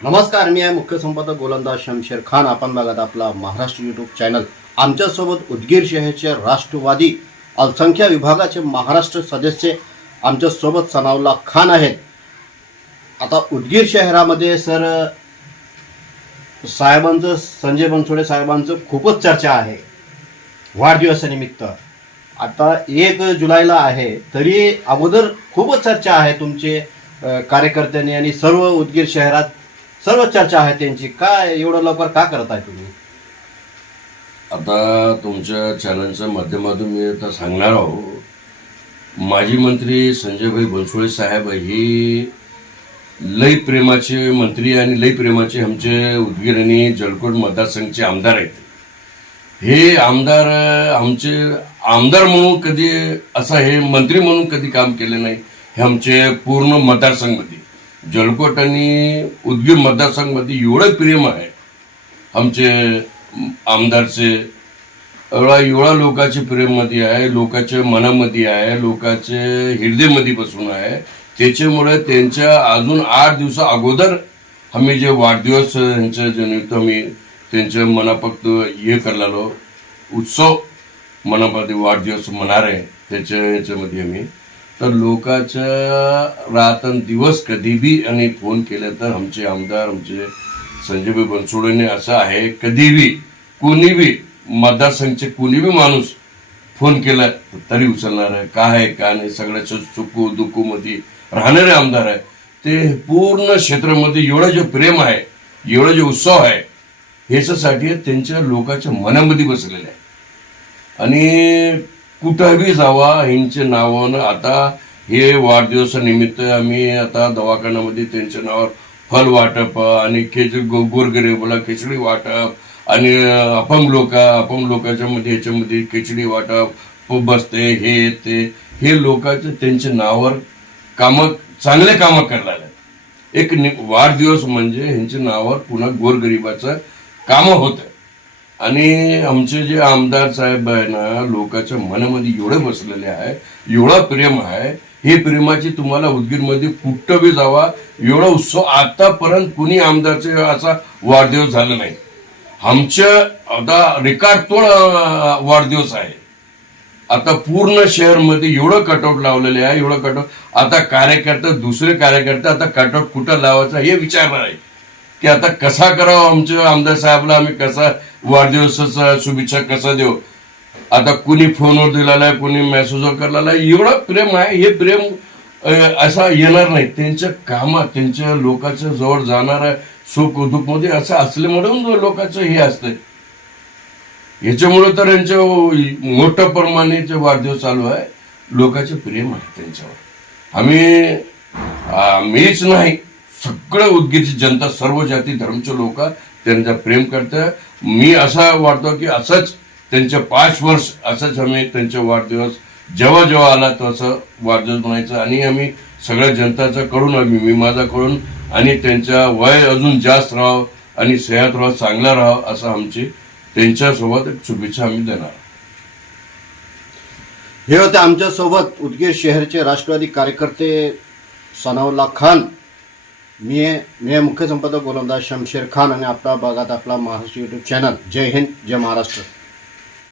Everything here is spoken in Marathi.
नमस्कार मी आहे मुख्य संपादक गोलंदाज शमशेर खान. आपण बघत आपला महाराष्ट्र यूट्यूब चॅनल आमच्यासोबत उदगीर शहराचे राष्ट्रवादी अल्पसंख्या विभागाचे महाराष्ट्र सदस्य आमच्यासोबत सनावला खान आहेत. आता उदगीर शहरामध्ये सर साहेबांचं संजय बनसोडे साहेबांचं खूपच चर्चा आहे. वाढदिवसानिमित्त आता एक जुलैला आहे तरी अगोदर खूपच चर्चा आहे तुमचे कार्यकर्त्यांनी आणि सर्व उदगीर शहरात सर्व चर्चा आहे त्यांची. काय एवढं लवकर का करत आहे तुम्ही? आता तुमच्या चॅनलच्या माध्यमातून मी आता सांगणार आहो माजी मंत्री संजयभाई बनसोळे साहेब ही लई प्रेमाचे मंत्री आणि लई प्रेमाचे आमचे उदगीर आणि जलकोट मतदारसंघचे आमदार आहेत. हे आमदार आमचे आमदार म्हणून कधी असं हे मंत्री म्हणून कधी काम केले नाही हे आमचे पूर्ण मतदारसंघमध्ये. जलकोट आणि उदगीर मतदारसंघमध्ये एवढं प्रेम आहे. आमचे आमदारचे एवढा एवढा लोकांचे प्रेममध्ये आहे लोकांच्या मनामध्ये आहे लोकांचे हृदयमध्ये बसून आहे. त्याच्यामुळे त्यांच्या अजून आठ दिवसा अगोदर आम्ही जे वाढदिवस यांच्या जे निमित्त आम्ही त्यांच्या मनाफक्त हे करलेलो उत्सव मनामध्ये वाढदिवस मनार आहे त्याच्या याच्यामध्ये आम्ही तर लोकांचं रातन दिवस कधी बी आणि फोन केले तर आमचे आमदार आमचे संजयभाई बनसोडेने असं आहे कधी बी कोणी बी मतदारसंघचे कोणी बी माणूस फोन केला तरी उचलणार आहे. काय आहे का नाही सगळ्याच्या चुकू दुःखूमध्ये राहणारे आमदार आहे. ते पूर्ण क्षेत्रामध्ये एवढं जे प्रेम आहे एवढं जे उत्सव आहे ह्याच्यासाठी त्यांच्या लोकांच्या मनामध्ये बसलेलं आहे. आणि कुठंही जावा ह्यांच्या नावानं आता हे वाढदिवसानिमित्त आम्ही आता दवाखान्यामध्ये त्यांच्या नावावर फल वाटप आणि खिचडी गो गोरगरीबाला खिचडी वाटप आणि अपंग लोक अपंग लोकांच्या मध्ये ह्याच्यामध्ये खिचडी वाटप बसते हे ते हे लोकांचे त्यांच्या नावावर कामं चांगले कामं करायला एक वाढदिवस म्हणजे ह्यांच्या नावावर पुन्हा गोरगरिबाचं कामं होतं. आणि आमचे जे आमदार साहेब आहे ना लोकांच्या मनामध्ये एवढे बसलेले आहे एवढा प्रेम आहे हे प्रेमाची तुम्हाला उदगीरमध्ये कुठं बी जावा एवढा उत्सव आतापर्यंत कुणी आमदारचे असा वाढदिवस झाला नाही. आमच्या आता रेकॉर्ड तोड वाढदिवस आहे. आता पूर्ण शहरमध्ये एवढं कटआउट लावलेले आहे एवढं कटआउट आता कार्यकर्ते दुसरे कार्यकर्ते आता कटआउट कुठं लावायचा हे विचारणार आहे. की आता कसा करावा? आमच्या आमदार साहेबला आम्ही कसा वाढदिवसाचा शुभेच्छा कसा देऊ? आता कुणी फोनवर दिलेला आहे कुणी मेसेजवर करलेला आहे एवढं प्रेम आहे. हे प्रेम असा येणार नाही. त्यांच्या कामात त्यांच्या लोकांच्या जवळ जाणार सुख दुःखमध्ये असं म्हणून लोकांचं हे असतंय. याच्यामुळे तर यांच्या मोठ्या प्रमाणे जे वाढदिवस चालू आहे लोकांचे प्रेम आहे त्यांच्यावर. आम्ही मीच नाही. सगळं उदगीरची जनता सर्व जाती धर्मचे लोक त्यांचा प्रेम करतात मी असा वाटतो की असंच त्यांचे पाच वर्ष असंच आम्ही त्यांचे वाढदिवस जेव्हा जेव्हा आला तसं वाढदिवस म्हणायचं. आणि आम्ही सगळ्या जनताचं करून आम्ही मी माझा करून आणि त्यांच्या वय अजून जास्त राहावं आणि सेहत राहावं चांगला राहावं असं आमची त्यांच्यासोबत एक शुभेच्छा आम्ही देणार. हे होते आमच्यासोबत उदगीर शहरचे राष्ट्रवादी कार्यकर्ते सनावला खान. मी मी मुख्य संपादक गोलंदाज शमशेर खान आणि आपला भागात आपला महाराष्ट्र यूट्यूब चॅनल जय हिंद जय महाराष्ट्र.